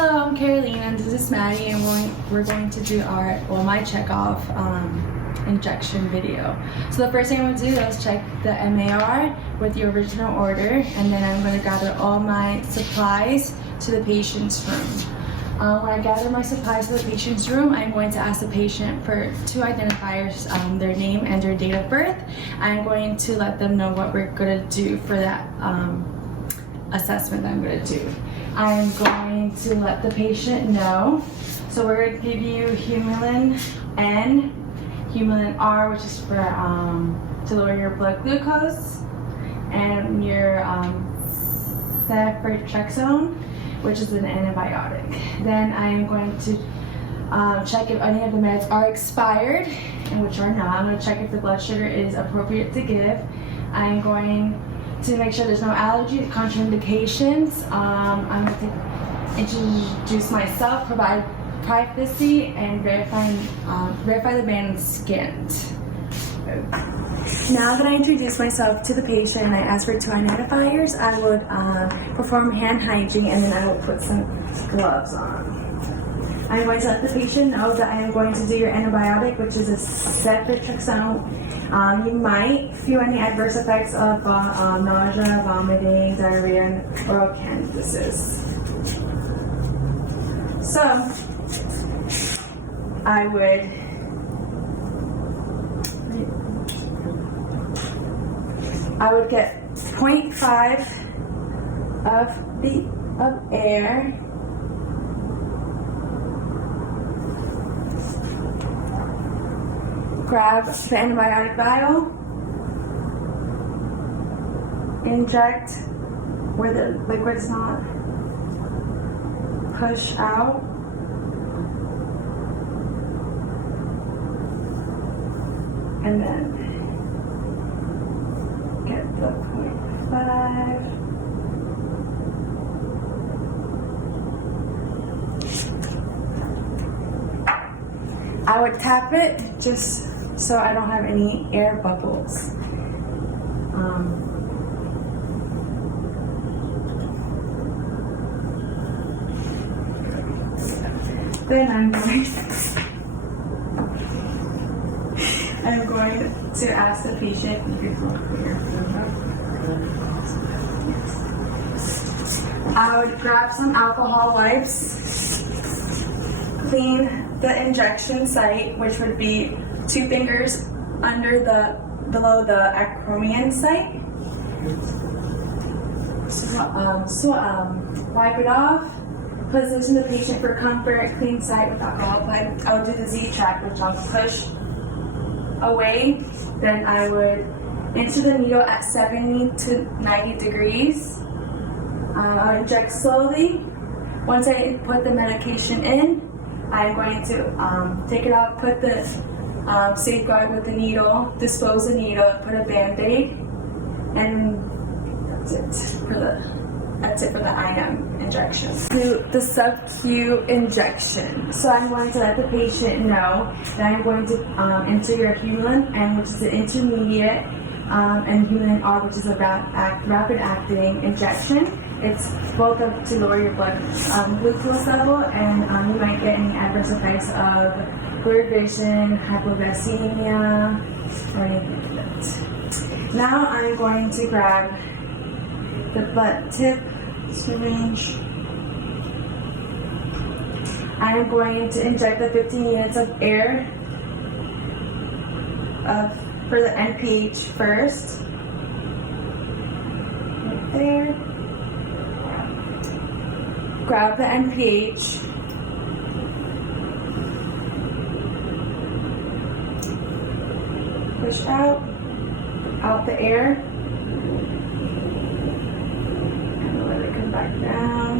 Hello, I'm Caroline and this is Maddie, and we're going to do my check-off injection video. So the first thing I'm going to do is check the MAR with the original order, and then I'm going to gather all my supplies to the patient's room. When I gather my supplies to the patient's room, I'm going to ask the patient for two identifiers, their name and their date of birth. I'm going to let them know what we're going to do for that assessment that I'm going to do. I'm going to let the patient know. So we're going to give you Humulin N, Humulin R, which is for to lower your blood glucose, and your ceftriaxone, which is an antibiotic. Then I am going to check if any of the meds are expired, and which are not. I'm going to check if the blood sugar is appropriate to give. I'm going to make sure there's no allergies, contraindications. I'm going to introduce myself, provide privacy, and verify the man's skin. Now that I introduce myself to the patient and I ask for two identifiers, I would perform hand hygiene, and then I will put some gloves on. I'm going to let the patient know that I am going to do your antibiotic, which is a ceftriaxone. You might feel any adverse effects of nausea, vomiting, diarrhea, and oral candidiasis. So, I would get 0.5 of air. Grab the antibiotic vial, inject where the liquid's not, push out, and then get the 0.5. I would tap it just so I don't have any air bubbles. Then I'm going to ask the patient. I would grab some alcohol wipes, clean the injection site, which would be 2 fingers below the acromion site. So wipe it off. Position the patient for comfort. Clean site with alcohol. I would do the Z-track, which I'll push away. Then I would enter the needle at 70 to 90 degrees. I'll inject slowly. Once I put the medication in, I'm going to take it out, put the safeguard with the needle, dispose the needle, put a band-aid, and that's it for the IM injection. To the sub-Q injection. So I'm going to let the patient know that I'm going to enter your Humulin N, which is an intermediate, and Humulin R, which is a rapid-acting injection. It's both to lower your blood glucose level, and you might get any adverse effects of blurred vision, hypoglycemia, or anything like that. Now I'm going to grab the butt tip syringe. I'm going to inject the 15 units of air for the NPH first. Right there. Grab the NPH. Push out the air. And let it come back down.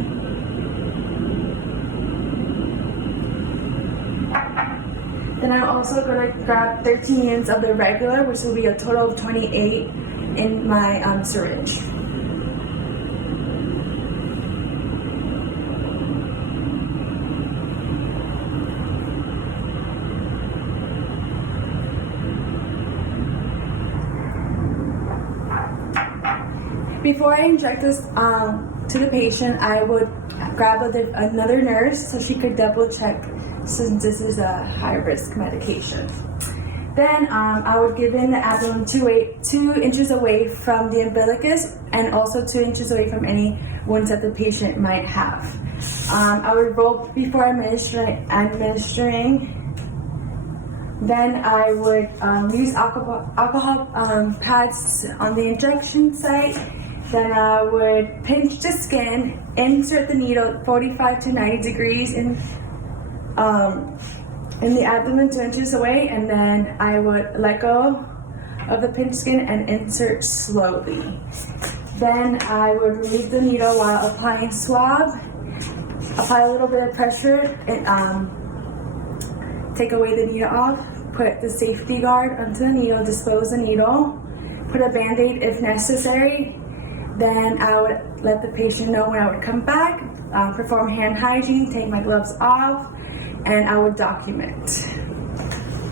Then I'm also going to grab 13 units of the regular, which will be a total of 28 in my syringe. Before I inject this to the patient, I would grab another nurse so she could double check, since this is a high-risk medication. Then I would give in the abdomen 2 inches away from the umbilicus and also 2 inches away from any wounds that the patient might have. I would roll before administering. Then I would use alcohol pads on the injection site. Then I would pinch the skin, insert the needle 45 to 90 degrees in the abdomen 2 inches away, and then I would let go of the pinch skin and insert slowly. Then I would remove the needle while applying swab, apply a little bit of pressure, and take away the needle off, put the safety guard onto the needle, dispose the needle, put a Band-Aid if necessary. Then I would let the patient know when I would come back, perform hand hygiene, take my gloves off, and I would document.